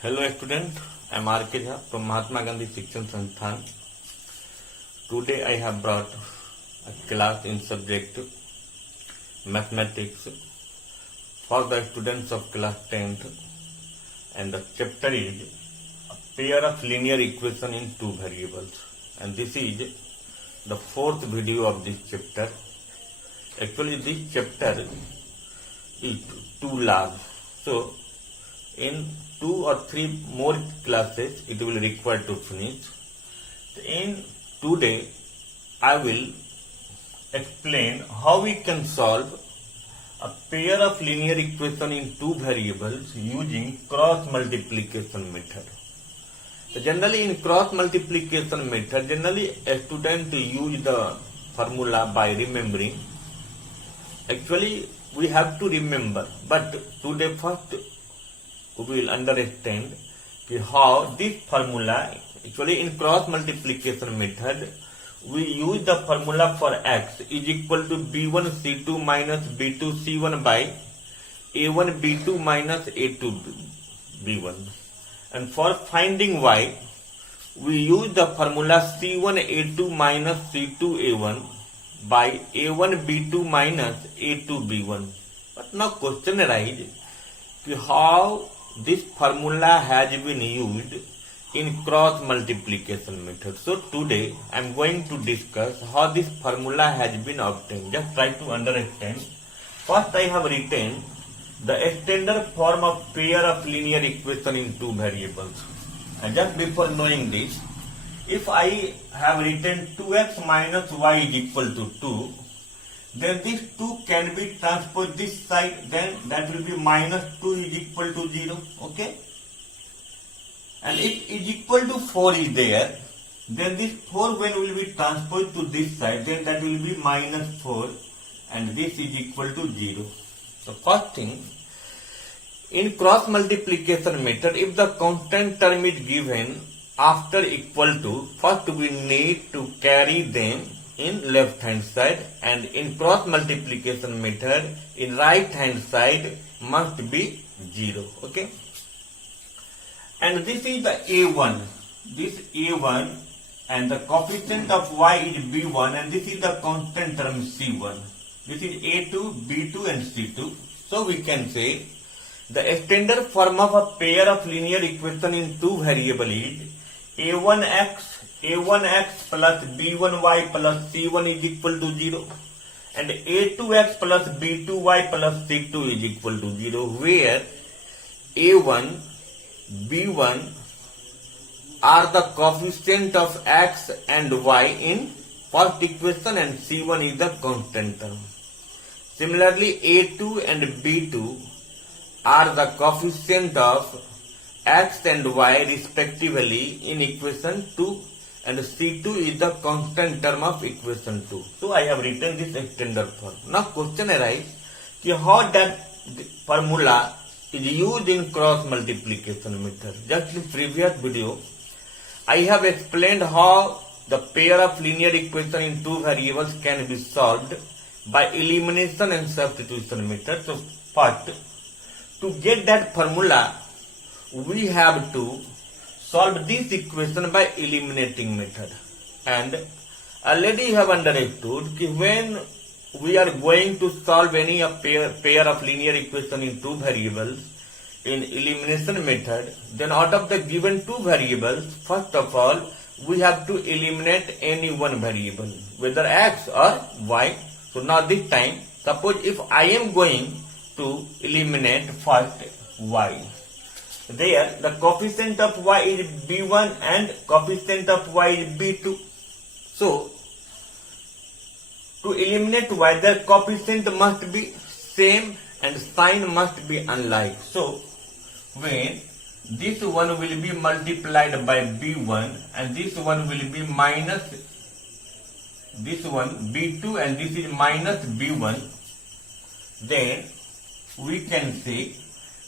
Hello student, I am R.K. Jha from Mahatma Gandhi Shikshan Sansthan. Today I have brought a class in subject mathematics for the students of class 10th, and the chapter is a pair of linear equation in two variables, and this is the fourth video of this chapter. Actually this chapter is too large, so in 2 or 3 more classes it will require to finish. In today I will explain how we can solve a pair of linear equation in two variables using cross multiplication method. So generally in cross multiplication method, generally a student use the formula by remembering. Actually we have to remember, but today first we will understand how this formula, actually in cross multiplication method, we use the formula for x is equal to b1 c2 minus b2 c1 by a1 b2 minus a2 b1. And for finding y, we use the formula c1 a2 minus c2 a1 by a1 b2 minus a2 b1. But now question arises, how this formula has been used in cross multiplication method. So today I am going to discuss how this formula has been obtained. Just try to understand. First I have written the standard form of pair of linear equation in two variables. And just before knowing this, if I have written 2x minus y is equal to 2, then this 2 can be transposed this side, then that will be minus 2 is equal to 0, okay? And if is equal to 4 is there, then this 4 when will be transposed to this side, then that will be minus 4 and this is equal to 0. So first thing, in cross multiplication method, if the constant term is given after equal to, first we need to carry them in left hand side, and in cross multiplication method in right hand side must be 0, okay? And this is the a1, this a1, and the coefficient of y is b1, and this is the constant term c1. This is a2, b2 and c2. So we can say the standard form of a pair of linear equation in two variables is a1x plus b1y plus c1 is equal to 0, and a2x plus b2y plus c2 is equal to 0, where a1, b1 are the coefficient of x and y in first equation, and c1 is the constant term. Similarly, a2 and b2 are the coefficient of x and y respectively in equation 2, and c2 is the constant term of equation 2. So I have written this standard form. Now question arises, how that formula is used in cross multiplication method. Just in previous video I have explained how the pair of linear equation in two variables can be solved by elimination and substitution method. So first, to get that formula, we have to solve this equation by eliminating method. And already have understood when we are going to solve any pair of linear equation in two variables in elimination method, then out of the given two variables, first of all we have to eliminate any one variable, whether x or y. So now this time, suppose if I am going to eliminate first y, there the coefficient of y is b1 and coefficient of y is b2. So to eliminate y, their coefficient must be same and sign must be unlike. So when this one will be multiplied by b1 and this one will be minus this one b2 and this is minus b1, then we can say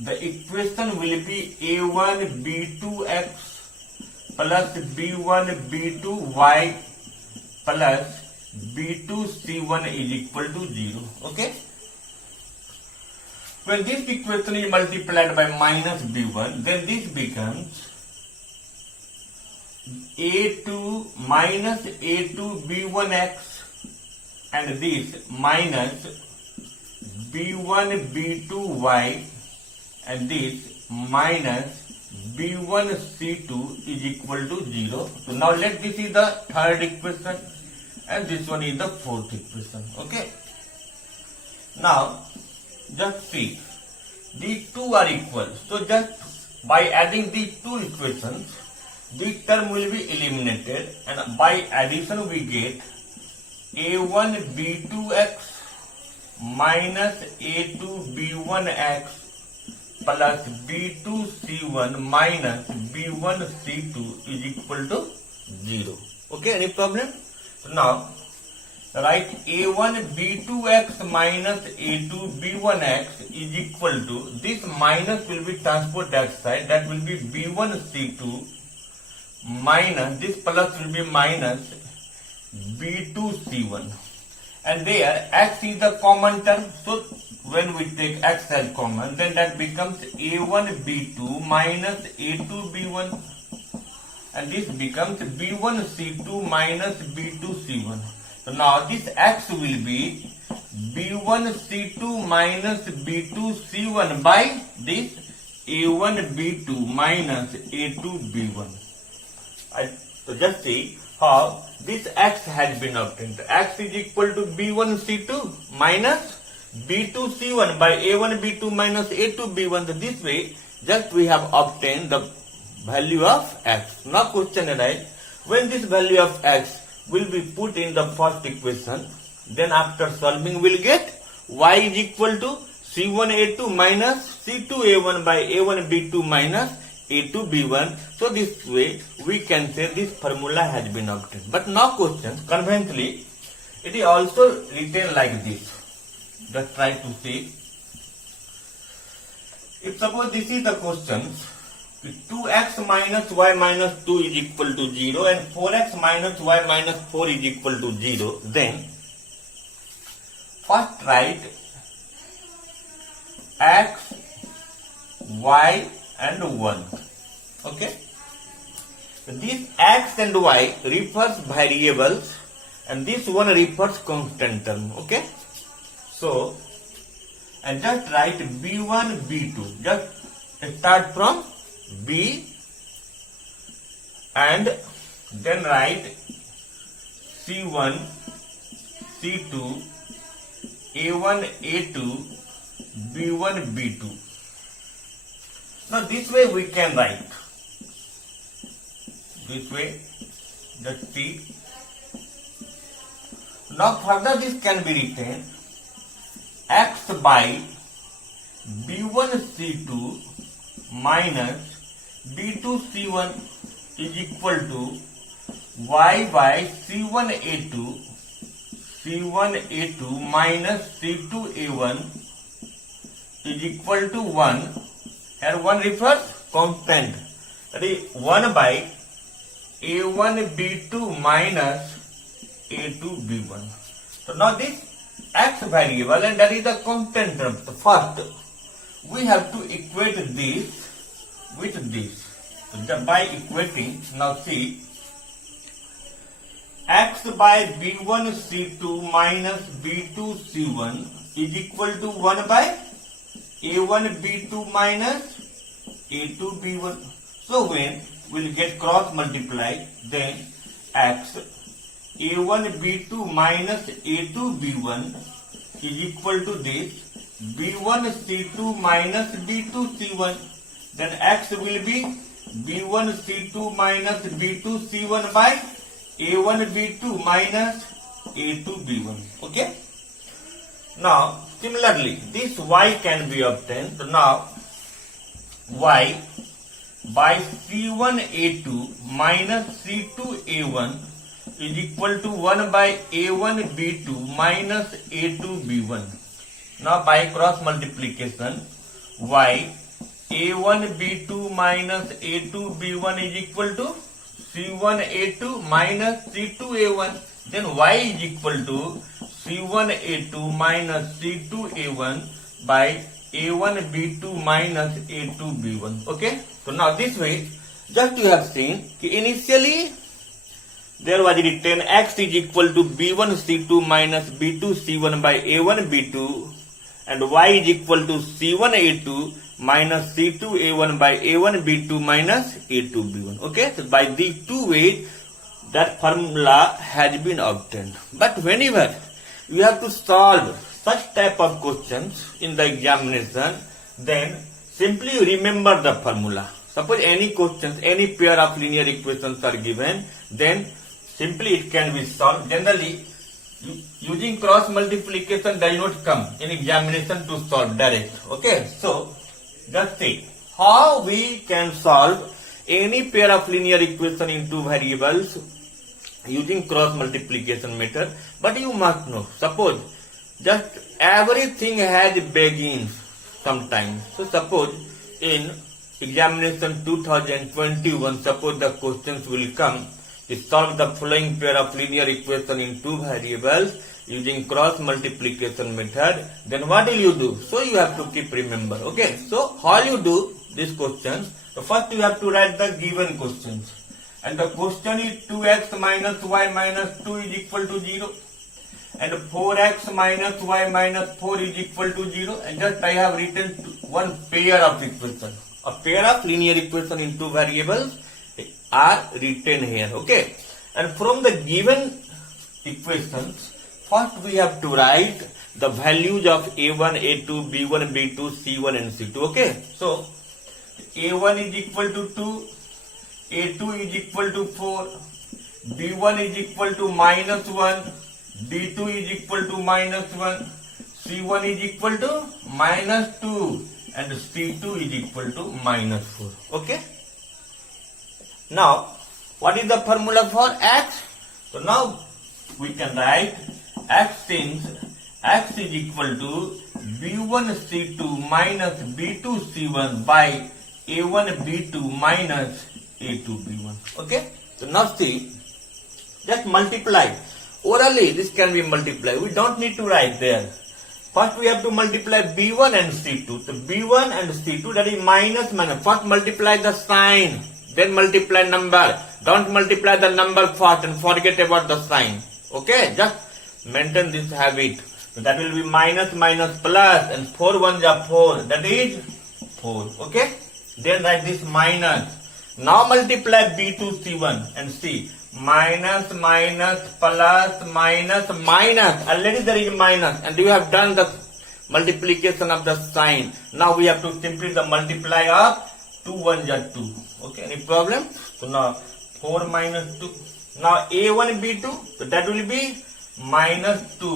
the equation will be a1 b2x plus b1 b2y plus b2 c1 is equal to 0, okay? When this equation is multiplied by minus b1, then this becomes a2 minus a2 b1x, and this minus b1 b2y, and this minus b1 c2 is equal to 0. So now let this is the third equation and this one is the fourth equation. Okay. Now just see, these two are equal. So just by adding these two equations, this term will be eliminated, and by addition we get a1 b2x minus a2 b1x plus b2 c1 minus b1 c2 is equal to 0. Okay, any problem? So now write a1 b2x minus a2 b1x is equal to, this minus will be transferred that side, that will be b1 c2 minus, this plus will be minus b2 c1, and there x is the common term, so when we take x as common, then that becomes a1 b2 minus a2 b1, and this becomes b1 c2 minus b2 c1. So now this x will be b1 c2 minus b2 c1 by this a1 b2 minus a2 b1. So just see how this x has been obtained. X is equal to b1 c2 minus b2 c1 by a1 b2 minus a2 b1. So this way just we have obtained the value of x. Now question arises, when this value of x will be put in the first equation, then after solving we'll get y is equal to c1 a2 minus c2 a1 by a1 b2 minus a2 b1. So this way we can say this formula has been obtained. But now question, conveniently it is also written like this. Just try to see. If suppose this is the question, 2x minus y minus 2 is equal to 0 and 4x minus y minus 4 is equal to 0, then first write x, y and 1. Okay. This x and y refers variables and this one refers constant term. Okay. So, and just write b1, b2. Just start from b and then write c1, c2, a1, a2, b1, b2. Now this way we can write. This way, just see. Now further this can be written x by b1 c2 minus b2 c1 is equal to y by c1 a2 minus c2 a1 is equal to 1. Here 1 refers constant, that is 1 by a1 b2 minus a2 b1. So now this x variable and that is the constant term. So first we have to equate this with this. So by equating, now see, x by b1 c2 minus b2 c1 is equal to 1 by a1 b2 minus a2 b1. So when we'll get cross multiply, then x a1 b2 minus a2 b1 is equal to this b1 c2 minus b2 c1. Then x will be b1 c2 minus b2 c1 by a1 b2 minus a2 b1. Okay. Now similarly this y can be obtained. So now y by c1 a2 minus c2 a1 is equal to 1 by a1 b2 minus a2 b1. Now by cross multiplication, y a1 b2 minus a2 b1 is equal to c1 a2 minus c2 a1. Then y is equal to c1 a2 minus c2 a1 by A1 B2 minus A2 B1. Okay. So now this way, just you have seen initially there was written x is equal to B1 C2 minus B2 C1 by A1 B2 and y is equal to C1 A2 minus C2 A1 by A1 B2 minus A2 B1. Okay. So by these two ways that formula has been obtained. But whenever you have to solve such type of questions in the examination, then simply remember the formula. Suppose any questions, any pair of linear equations are given, then simply it can be solved. Generally, using cross multiplication does not come in examination to solve direct. Okay, so just see how we can solve any pair of linear equation in two variables using cross multiplication method. But you must know, suppose just everything has begins sometimes. So suppose in examination 2021, suppose the questions will come to solve the following pair of linear equation in two variables using cross multiplication method, then what will you do? So you have to keep remember. Okay, so how you do these questions? So first you have to write the given questions, and the question is 2x minus y minus 2 is equal to 0 and 4x minus y minus 4 is equal to 0, and just I have written one pair of equations. A pair of linear equation in two variables are written here. Okay, and from the given equations, first we have to write the values of A1, A2, B1, B2, C1 and C2. Okay, so A1 is equal to 2, A2 is equal to 4, B1 is equal to minus 1, B2 is equal to minus 1, C1 is equal to minus 2 and C2 is equal to minus 4. Okay. Now, what is the formula for x? So now we can write x since x is equal to B1 C2 minus B2 C1 by A1 B2 minus A2 B1. Okay. So now see, just multiply. Orally this can be multiplied. We don't need to write there. First we have to multiply B1 and C2. So B1 and C2, that is minus minus. First multiply the sign, then multiply number. Don't multiply the number first and forget about the sign. Okay, just maintain this habit. So that will be minus minus plus, and 4 1s are 4. That is 4. Okay. Then write this minus. Now multiply B2 C1 and see. Minus minus plus minus minus. Already there is minus, and you have done the multiplication of the sign. Now we have to simply the multiply of 2 1s are 2. Okay, any problem? So now 4 minus 2. Now A1 B2, so that will be minus 2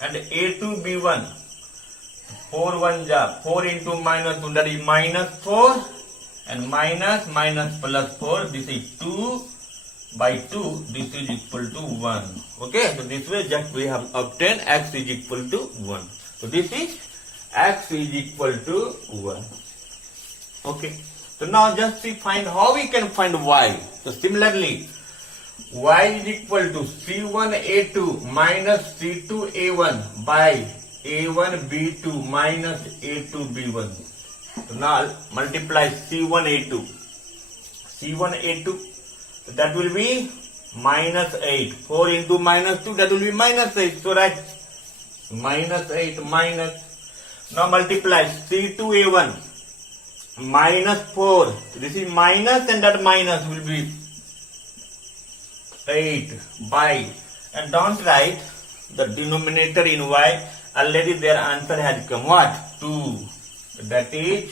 and A2 B1. 4 1s are 4 into minus 2, that is minus 4 and minus minus plus 4. This is 2 by 2, this is equal to 1. Okay, so this way just we have obtained x is equal to 1. So this is x is equal to 1. Okay, so now just we find how we can find y. So similarly, y is equal to C1 A2 minus C2 A1 by A1 B2 minus A2 B1. So now multiply C1 A2. C1 A2. So that will be minus 8. 4 into minus 2, that will be minus 8. So write minus 8 minus. Now multiply C2A1 minus 4. This is minus and that minus will be 8 by. And don't write the denominator in y. Already their answer has come. What? 2. That is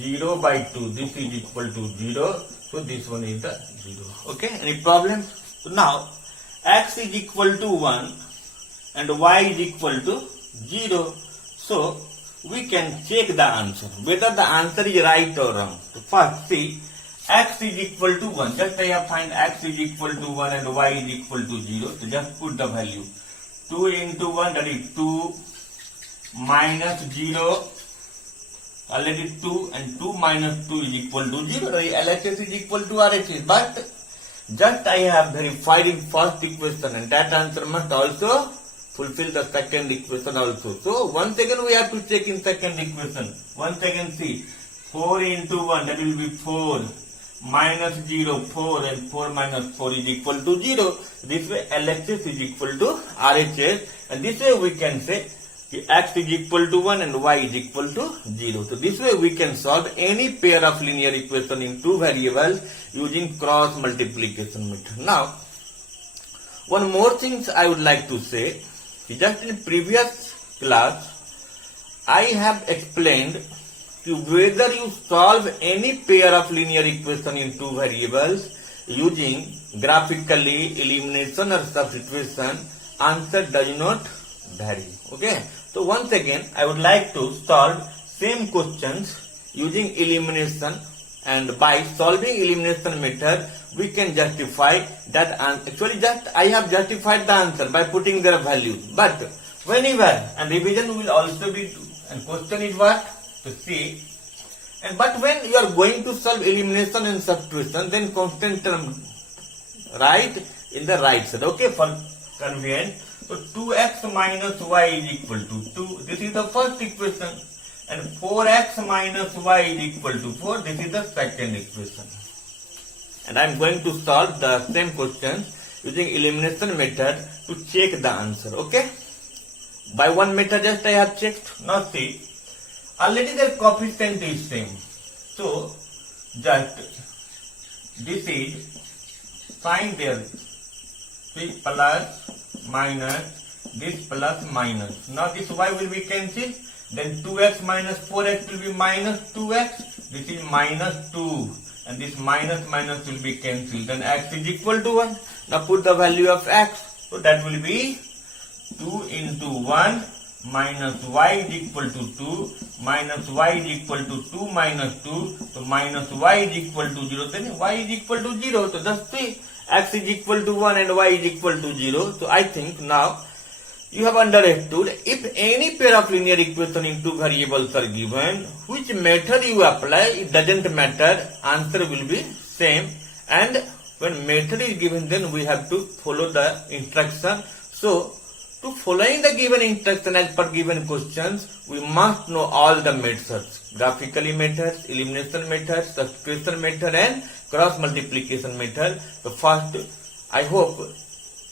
0 by 2. This is equal to 0. So this one is the 0. Okay, any problem? So now x is equal to 1 and y is equal to 0. So we can check the answer, whether the answer is right or wrong. So first see, x is equal to 1. Just I have find x is equal to 1 and y is equal to 0. So just put the value. 2 into 1, that is 2 minus 0. Already 2 and 2 minus 2 is equal to 0. LHS is equal to RHS. But just I have verified in first equation, and that answer must also fulfill the second equation also. So once again we have to check in second equation. Once again see, 4 into 1, that will be 4, minus 0, 4, and 4 minus 4 is equal to 0. This way LHS is equal to RHS, and this way we can say x is equal to 1 and y is equal to 0. So this way we can solve any pair of linear equation in two variables using cross multiplication method. Now, one more thing I would like to say, just in previous class, I have explained whether you solve any pair of linear equation in two variables using graphically elimination or substitution, answer does not vary. Okay. So once again, I would like to solve same questions using elimination, and by solving elimination method, we can justify that actually just I have justified the answer by putting their values. But whenever, and revision will also be, and question is what? To see. And but when you are going to solve elimination and substitution, then constant term write in the right side. Okay, for convenience. So 2x minus y is equal to 2. This is the first equation. And 4x minus y is equal to 4. This is the second equation. And I am going to solve the same question using elimination method to check the answer. Okay. By one method just I have checked. Now see, already their coefficient is same. So just this is find their plus minus this plus minus. Now this y will be cancelled. Then 2x minus 4x will be minus 2x. This is minus 2. And this minus minus will be cancelled. Then x is equal to 1. Now put the value of x. So that will be 2 into 1 minus y is equal to 2 minus y is equal to 2 minus 2. So minus y is equal to 0. Then y is equal to 0. So just see, x is equal to 1 and y is equal to 0. So I think now you have understood, if any pair of linear equation in two variables are given, which method you apply, it doesn't matter, answer will be same. And when method is given, then we have to follow the instruction. So to following the given instruction as per given questions, we must know all the methods: graphically methods, elimination methods, substitution method, and cross multiplication method. So first, I hope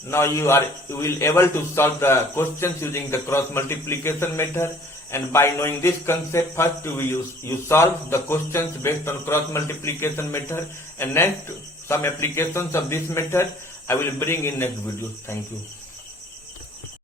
now you will able to solve the questions using the cross multiplication method. And by knowing this concept, first you solve the questions based on cross multiplication method, and next some applications of this method I will bring in next video. Thank you.